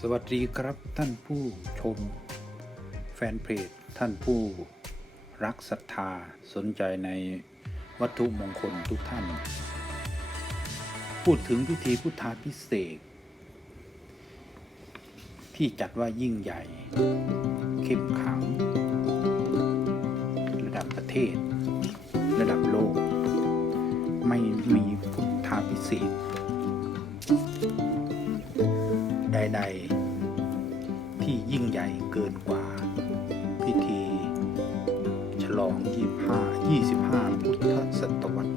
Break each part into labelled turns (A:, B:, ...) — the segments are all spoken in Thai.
A: สวัสดีครับท่านผู้ชม แฟนเพจท่านผู้รักศรัทธาสนใจในวัตถุมงคลทุกท่าน พูดถึงพิธีพุทธาพิเศษ ที่จัดว่ายิ่งใหญ่ เข้มขังระดับประเทศ ใดๆที่ยิ่งใหญ่เกินกว่า พิธี ฉลอง 25 25 พุทธศตวรรษ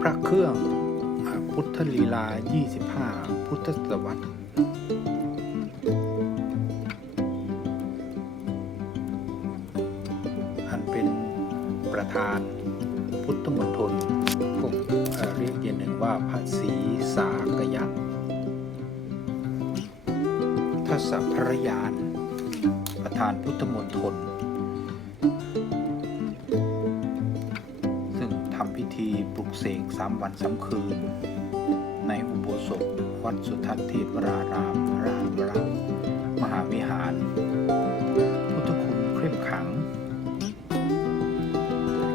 A: พระเครื่องพุทธลีลา 25 พุทธศตวรรษ พระศรีสากยักษ์ทศพรยาน ประธานพุทธมณฑลซึ่งทำพิธีปลุกเสกสามวันสามคืน ในอุโบสถวัดสุทัศน์เทพรารามราชวรมหาวิหาร พุทธคุณเข้มขัง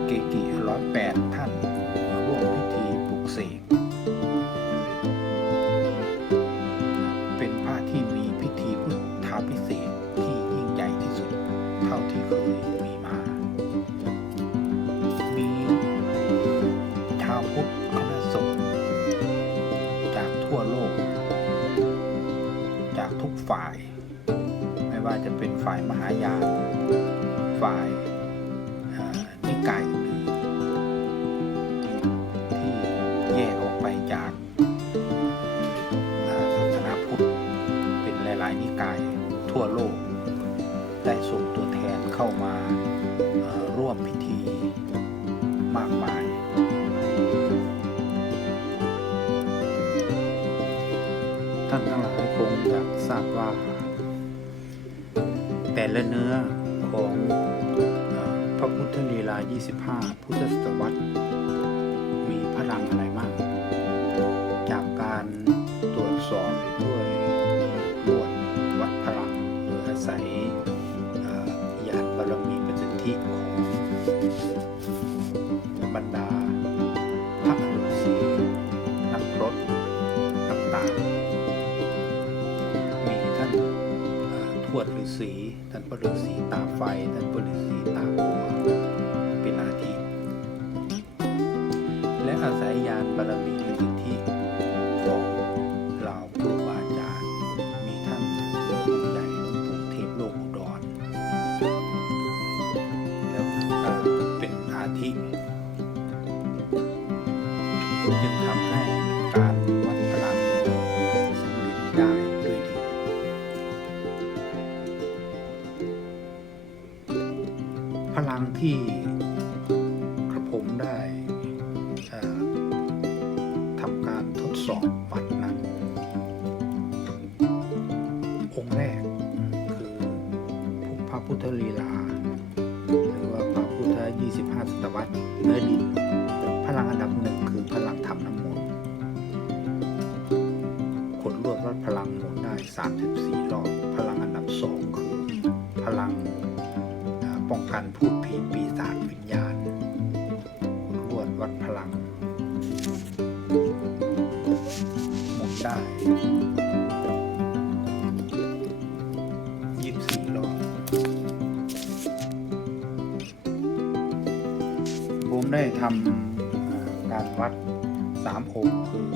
A: เกกิร้อยแปดท่านร่วมพิธีปลุกเสก ว่าจะเป็นฝ่ายมหายานฝ่ายนิกายอื่นๆที่แยกออกไปจากศาสนาพุทธเป็นหลาย ๆ นิกายทั่วโลก ได้ส่งตัวแทนเข้ามาร่วมพิธีมากมาย ท่านทั้งหลายคงอยากทราบว่า แต่ละเนื้อของอพระพุทธลีลา 25 พุทธศตวรรษมีพลังอะไรมาก วดฤาษีท่านพระฤาษีตาไฟท่านพระฤาษีตาบัวเป็นอาทิและอาศัยญาณบารมีประสิทธิของเหล่าครูบาอาจารย์มีท่านหลวงปู่ใหญ่หลวงปู่เทพโลกอุดรแล้วเอ่อเป็นอาทิ พลังที่กระผมได้ทำการทดสอบวัดนั้นองค์แรกคือพระพุทธลีลา หรือว่าพระพุทธ 25 ศตวรรษเนื้อดินพลังอันดับหนึ่งคือพลังทำน้ำมนต์ขดลวดวัดพลังหมุนได้ 34 รอบ พลังอันดับสองคือพลัง ป้องกันพูดผีปีศาจวิญญาณรวดวัดพลัง หมุนได้ยี่สี่รอบผมได้ทำการวัดสามองค์คือ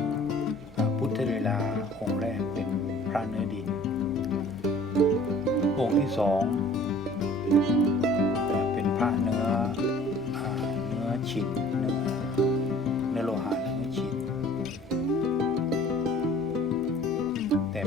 A: พุทธเวลาองค์แรกเป็นพระเนื้อดินองค์ที่สอง แต่